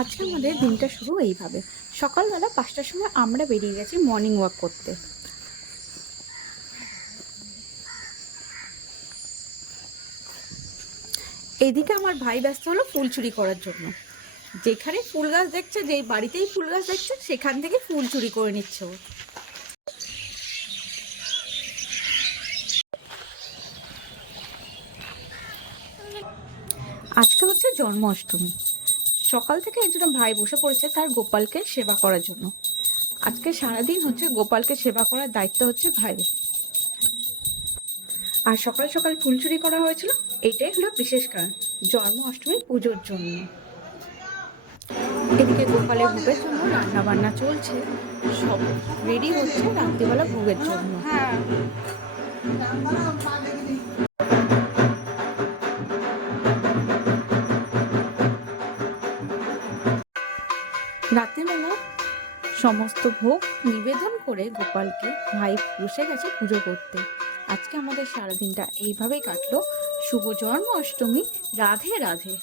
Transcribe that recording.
আজকে আমাদের দিনটা শুরু এইভাবে। সকালবেলা ৫টার সময় আমরা বেরিয়ে গেছি মর্নিং ওয়াক করতে। এদিকে আমার ভাই ব্যস্ত হলো ফুল চুরি করার জন্য। যেখানে ফুল গাছ দেখছে, যেই বাড়িতেই ফুল গাছ দেখছে, সেখান থেকে ফুল চুরি করে নিচ্ছে ও। আজকে হচ্ছে জন্মাষ্টমী। সকাল থেকে একজন ভাই বসে পড়েছে তার গোপালকে সেবা করার জন্য। আজকে সারাদিন হচ্ছে গোপালকে সেবা করার দায়িত্ব হচ্ছে ভাইয়ের। আর সকাল সকাল ফুল চুরি করা হয়েছিল, এটাই হলো বিশেষ কারণ, জন্মাষ্টমী পুজোর জন্য। এদিকে গোপালের ভোগের জন্য রান্না বান্না চলছে, সব রেডি হচ্ছে রাত্রিবেলা ভোগের জন্য। রাত্রিবেলা সমস্ত ভোগ নিবেদন করে গোপালকে ভাই বসে গেছে পুজো করতে। আজকে আমাদের সারাদিনটা এইভাবেই কাটলো। শুভ জন্মাষ্টমী। রাধে রাধে।